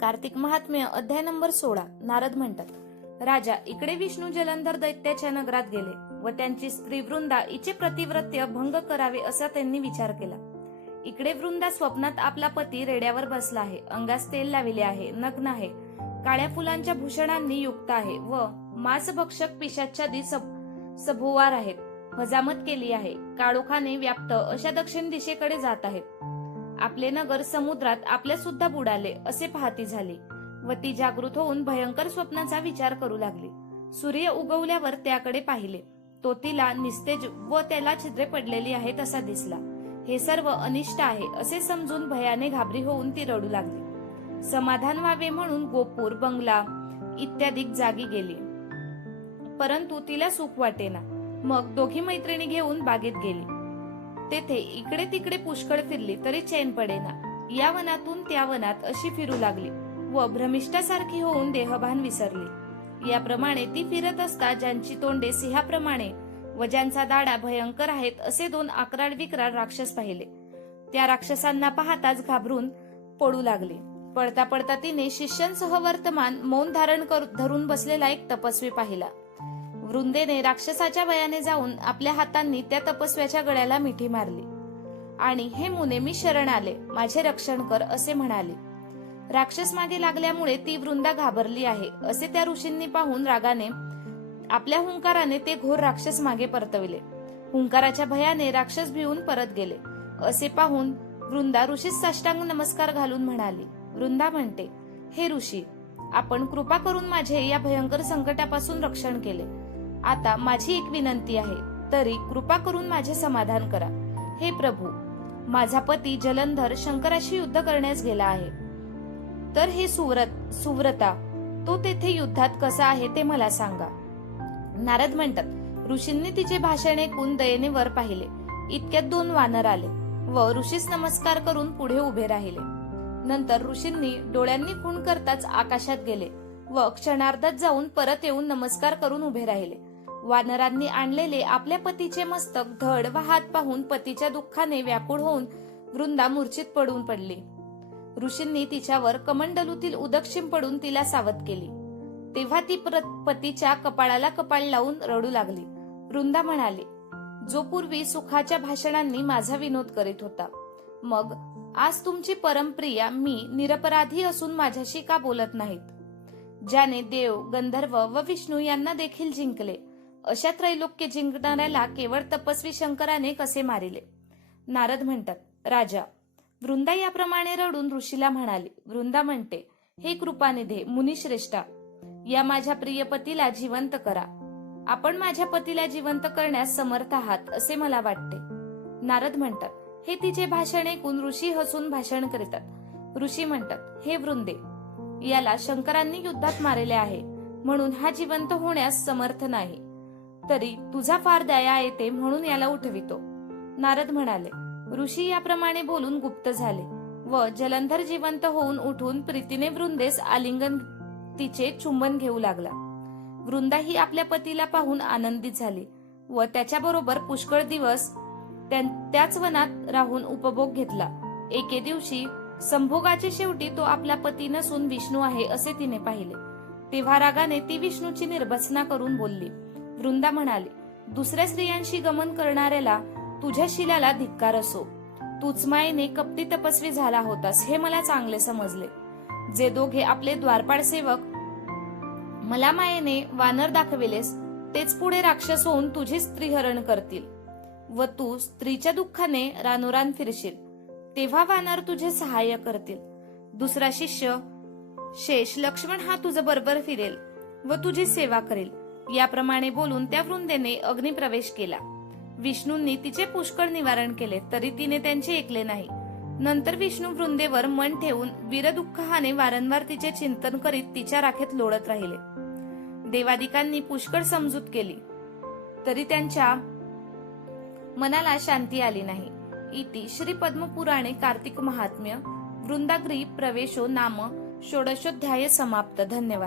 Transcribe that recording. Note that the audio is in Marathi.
कार्तिक महात्म्य अध्याय नंबर 16. नारद म्हणतात, राजा, इकडे विष्णू जलंधर दैत्याच्या नगरात गेले व त्यांची स्त्री वृंदा हिचे प्रतिव्रत्य भंग करावे असा त्यांनी विचार केला. इकडे वृंदा स्वप्नात आपला पती रेड्यावर बसला आहे, अंगास तेल लाविले आहे, नग्न आहे, काळ्या फुलांच्या भूषणांनी युक्त आहे व मांसभक्षक पिशाच्चादी सभोवार आहेत. हजामत केली आहे, काळोखाने व्याप्त अशा दक्षिण दिशेकडे जात आहेत. आपले नगर समुद्रात आपल्या सुद्धा बुडाले असे पाहती झाली व ती जागृत होऊन भयंकर स्वप्नाचा विचार करू लागली. सूर्य उगवल्यावर त्याकडे पाहिले, तो तिला निस्तेज व त्याला छिद्रे पडलेली आहेत असा दिसला. हे सर्व अनिष्ट आहे असे समजून भयाने घाबरी होऊन ती रडू लागली. समाधान व्हावे म्हणून गोपूर, बंगला इत्यादी जागी गेली, परंतु तिला सुख वाटेना. मग दोघी मैत्रिणी घेऊन बागेत गेली. तेथे इकडे तिकडे पुष्कळ फिरली तरी चैन पडेना. या वनातून त्या वनात अशी फिरू लागली व भ्रमिष्ठासारखी होऊन देहभान विसरली. याप्रमाणे ती फिरत असता ज्यांची तोंडे सिंहाप्रमाणे व ज्यांचा दाढा भयंकर आहेत असे 2 आकराळ विक्राळ राक्षस पाहिले. त्या राक्षसांना पाहताच घाबरून पळू लागले. पळता पळता तिने शिष्यांसह वर्तमान मौन धारण धरून बसलेला एक तपस्वी पाहिला. वृंदेने राक्षसाच्या वयाने जाऊन आपल्या हातांनी त्या तपस्व्याच्या गळ्याला मिठी मारली आणि हे मुने, मी शरण आले, माझे रक्षण कर असे म्हणाले. राक्षस मागे लागल्यामुळे ती वृंदा घाबरली आहे असे त्या ऋषींनी पाहून रागाने आपल्या हुंकाराने ते घोर राक्षस मागे परतविले. हुंकाराच्या भयाने राक्षस भिवून परत गेले असे पाहून वृंदा ऋषीस साष्टांग नमस्कार घालून म्हणाली. वृंदा म्हणते, हे ऋषी, आपण कृपा करून माझे या भयंकर संकटापासून रक्षण केले. आता माझी एक विनंती आहे, तरी कृपा करून माझे समाधान करा. हे प्रभू, माझा पती जलंधर शंकराशी युद्ध करण्यास गेला आहे, तर हे सुव्रता तो तेथे युद्धात कसा आहे ते मला सांगा. नारद म्हणतात, ऋषींनी तिचे भाषण ऐकून दयेने वर पाहिले. इतक्यात 2 वानर आले व ऋषीस नमस्कार करून पुढे उभे राहिले. नंतर ऋषींनी डोळ्यांनी खूण करताच आकाशात गेले व क्षणार्धात जाऊन परत येऊन नमस्कार करून उभे राहिले. वानरांनी आणलेले आपल्या पतीचे मस्तक, धड व हात पाहून पतीच्या दुःखाने व्याकुळ होऊन वृंदा मूर्छित पडून पडली. ऋषींनी तिच्यावर कमंडलूतील उदक शिंपडून तिला सावध केली. तेव्हा ती पतीच्या कपाळाला कपाळ लावून रडू लागली. वृंदा म्हणाली, जो पूर्वी सुखाच्या भाषणांनी माझा विनोद करीत होता, मग आज तुमची परमप्रिया मी निरपराधी असून माझ्याशी का बोलत नाहीत? ज्याने देव, गंधर्व व विष्णू यांना देखील जिंकले, अशा त्रैलोक्य जिंकणाऱ्याला केवळ तपस्वी शंकराने कसे मारिले? नारद म्हणतात, राजा, वृंदा याप्रमाणे रडून ऋषीला म्हणाली. वृंदा म्हणते, हे कृपानिधे, मुनिश्रेष्ठा, या माझ्या प्रिय पतीला जिवंत करा. आपण माझ्या पतीला जिवंत करण्यास समर्थ आहात असे मला वाटते. नारद म्हणतात, हे तिचे भाषण ऐकून ऋषी हसून भाषण करतात. ऋषी म्हणतात, हे वृंदे, याला शंकरांनी युद्धात मारले आहे म्हणून हा जिवंत होण्यास समर्थ नाही, तरी तुझा फार दया येते म्हणून याला उठवितो. नारद म्हणाले, ऋषी याप्रमाणे बोलून गुप्त झाले व जलंधर जिवंत होऊन उठून प्रीतीने वृंदेस आलिंगन तिचे चुंबन घेऊ लागला. वृंदा ही आपल्या पतीला पाहून आनंदित झाली व त्याच्याबरोबर पुष्कळ दिवस त्याच वनात राहून उपभोग घेतला. एके दिवशी संभोगाच्या शेवटी तो आपला पती नसून विष्णू आहे असे तिने पाहिले. तेव्हा रागाने ती विष्णूची निर्भत्सना करून बोलली. वृंदा म्हणाली, दुसऱ्या स्त्रियांशी गमन करणाऱ्याला तुझ्या शिलाला धिक्कार असो. तूच मायेने कपटी तपस्वी झाला होतास हे मला चांगले समजले. जे दोघे आपले द्वारपाळ सेवक मला मायेने वानर दाखविलेस, तेच पुढे राक्षस होऊन तुझे स्त्रीहरण करतील व तू स्त्रीच्या दुःखाने रानोरान फिरशील. तेव्हा वानर तुझे सहाय्य करतील. दुसरा शिष्य शेष लक्ष्मण हा तुझं बरोबर फिरेल व तुझी सेवा करेल. याप्रमाणे बोलून त्या वृंदेने अग्निप्रवेश केला. विष्णूंनी तिचे पुष्कळ निवारण केले तरी तिने त्यांचे ऐकले नाही. नंतर विष्णू वृंदेवर मन ठेवून वीरदुःखाने वारंवार तिचे चिंतन करीत तिच्या राखेत लोळत राहिले. देवादिकांनी पुष्कळ समजूत केली तरी त्यांच्या मनाला शांती आली नाही. इति श्री पद्मपुराणे कार्तिक महात्म्य वृंदाग्री प्रवेशो नाम षोडशोऽध्याय समाप्त. धन्यवाद.